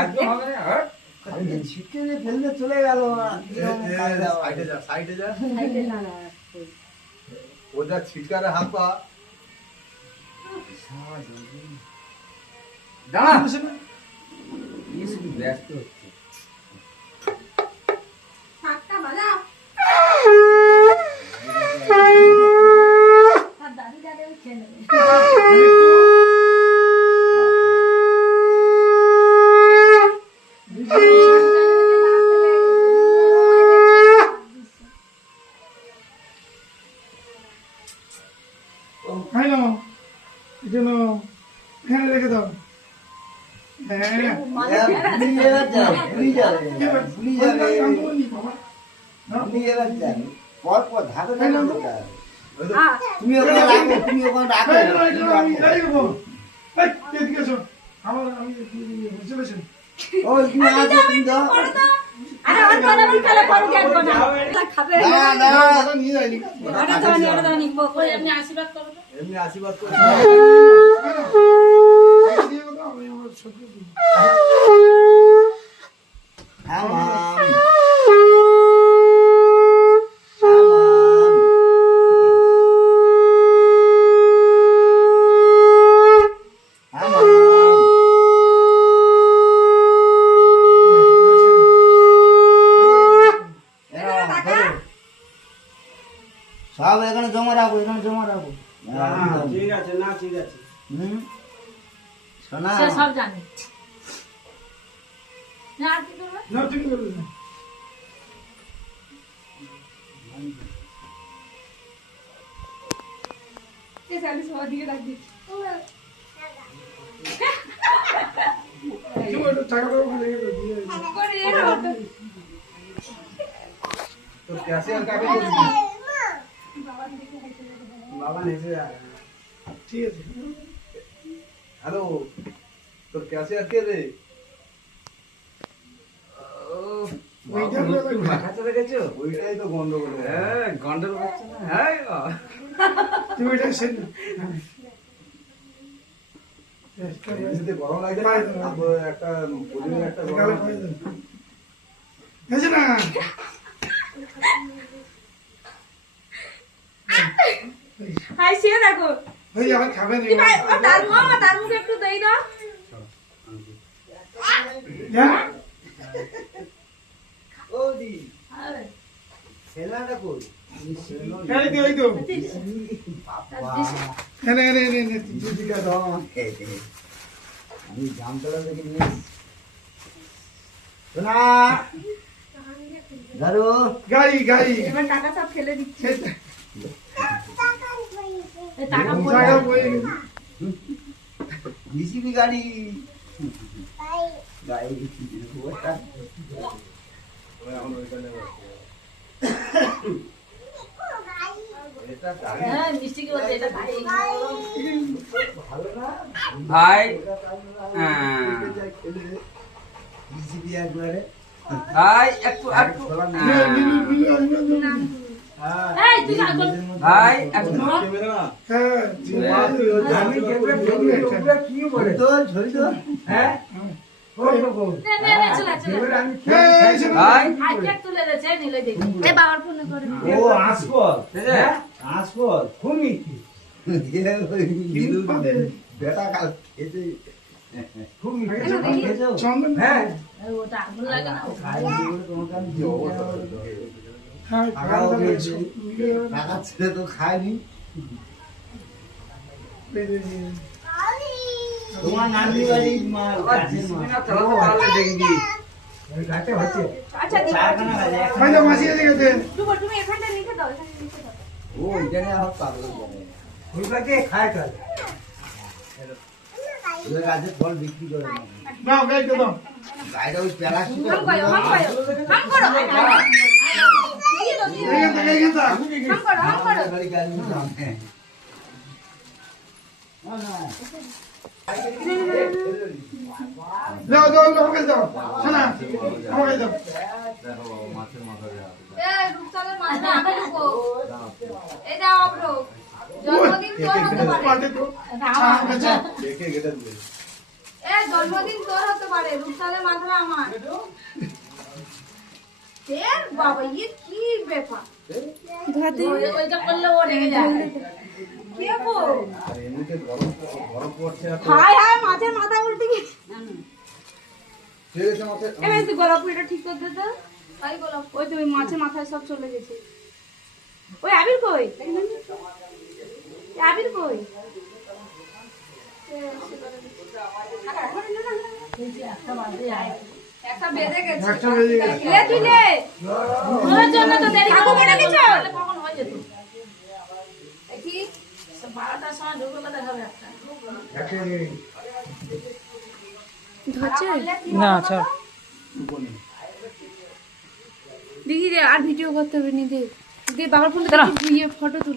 একদম হবে না। হ্যাঁ ছিটকে ফেললে চলে গেল। সাইডে যা সাইডে না না ও যা ছিটকারে হাত পা দাঁড়া এই শুধু ব্যস্ত হচ্ছে। ফাঁকটা বাজাও আর দাদি দাদি খেয়ে নেবে খাই নাও এটা নাও এখানে রেখে দাও। হ্যাঁ তুমি ওখানে রাখো, তুমি ওখানে রাখো। এদিকে এসো। আমার আমি চলেছেন ওই তুমি আসো, তুমি দাও। আরে আর বানাবো তাহলে পরে দেখবো না খাবে না না নিয়ে যাইনি। ওটা তো নিব করে এমনি আশীর্বাদ করো তো এমনি আশীর্বাদ করে দিয়ে দাও, আমি আমার সত্যি দিই। হ্যাঁ মাম। সব এখানে জমা রাখো, এখানে জমা রাখো। ঠিক আছে না ঠিক আছে। শোনা সে সব জানে না আর কি করবে না তুমি করবে না। এই সালি সব দিকে রাখ দি তুমি একটু টাকাটা ওখানে রেখে দাও, দিয়ে দাও। করে এরো তো ক্যাশিয়ার কাকে বলবি বাবা নেচে যা। ঠিক আছে। হ্যালো তোর ক্যাশিয়ার কে রে ওইটা হলো না। মাথাটা দেখেছো? ওইটাই তো গন্ডগোল হ্যাঁ গন্ডল হচ্ছে না। হ্যাঁ তুমি এটা সেন এমনিতে গরম লাগছে না তারপর একটা পরিবেশ একটা গরম গেছে না। হাই সে দেখো ওই আবার খাবে না। কি ভাই ও তার মুখে একটু দেই দাও হ্যাঁ ও দি ছেলেটা কই? এই তো এই তো এনে এনে এনে এনে দিদিকা দাও আমাকে। আমি জামতলা থেকে নিয়ে এসেছি। শোনা ধরো গাই গাই এবার টাকা সব ফেলে দিচ্ছি এই এই টাকা পড়ে জায়গা বই জিসিবি গাড়ি গাড়ি ওটা এটা গাড়ি হ্যাঁ মিষ্টি কি বলতে এটা ভাই ভালো না ভাই জিসিবি একবারে ভাই একটু একটু এই তুই না বল ভাই একটু ক্যামেরা হ্যাঁ আমি ক্যামেরা ধরি ওটা কি বলে? তো ঝরি তো হ্যাঁ নে নে চলে চলে ভাই হাই কেক তুলে দেছে নিলে দেখি এ বাবার ফোনে করে ও আসবল বুঝলে? আসবল ঘুমি কি বেটা কাল খেতে ঘুমি খেয়েছো? চন্দন হ্যাঁ এই ওটা আগুন লাগে না খাই দিয়ে তোমাকে আমি কি অবস্থা হ্যাঁ টাকাও পেয়েছি। টাকা ছেলে তো খায়নি তোমার নানি বাড়ি মার আবার ডিসিপ্লিন চালাতে পারলে দেখবি আচ্ছা দিদি চারখানা বাজে ভাইয়া মাসি এদিকে দে তুমি এখানটা লিখে দাও এখানে লিখে দাও ও এখানে আমার পাগল করে ওইটাকে খায় তাহলে ওদের কাছে ফল বিক্রি করে না নাও গাই তো দাও গাড়িটা ওই প্লাস্টিক হাম করো হাম করো হাম করো দিয়ে দাও দিয়ে এখান থেকে এখান থেকে হাম করো গাড়ি গাড়ি সামনে না না দাও দাও আমাকে দাও শোনা আমাকে দাও দেখো বাবা মাছের মাথা দেওয়া এ রূপসালের মাঝে আমি ঢুকো এই দাও আপরো জন্মদিন তো হতে পারে পাটে তো রামা দেখে গেটা দিলে এ জন্মদিন তোর হতে পারে, রূপসালে মাথা আমার। এর বাবা, ইয়ে কি ব্যাপার? ওইটা করলে ও রেগে যায়। কে গো? আর এমনিতে গরম পড়ছে আর হায় হায়, মাছের মাথা উল্টে গেছে। ঠিক আছে মাথায় এবার তুই গোলাপ ফুলটা ঠিক করে দে তো। তাই গোলাপ, ওই তো ওই মাছের মাথায় সব চলে গেছে। ওই আবির কই? আবির কই? একটা বেজে গেছে। একটা বেজে গেছে। লে তুই লে। তোর জন্য তো দেরি কাকু কেটে দিছ? কখন হয়ে যেত? দেখি 12টার সময় ঢুকলে দেখাবে একটা। একটা নিয়ে না আচ্ছা দেখি রে, আর ভিডিও করতে হবে নি, দে বাবার ফোন ফটো তুল।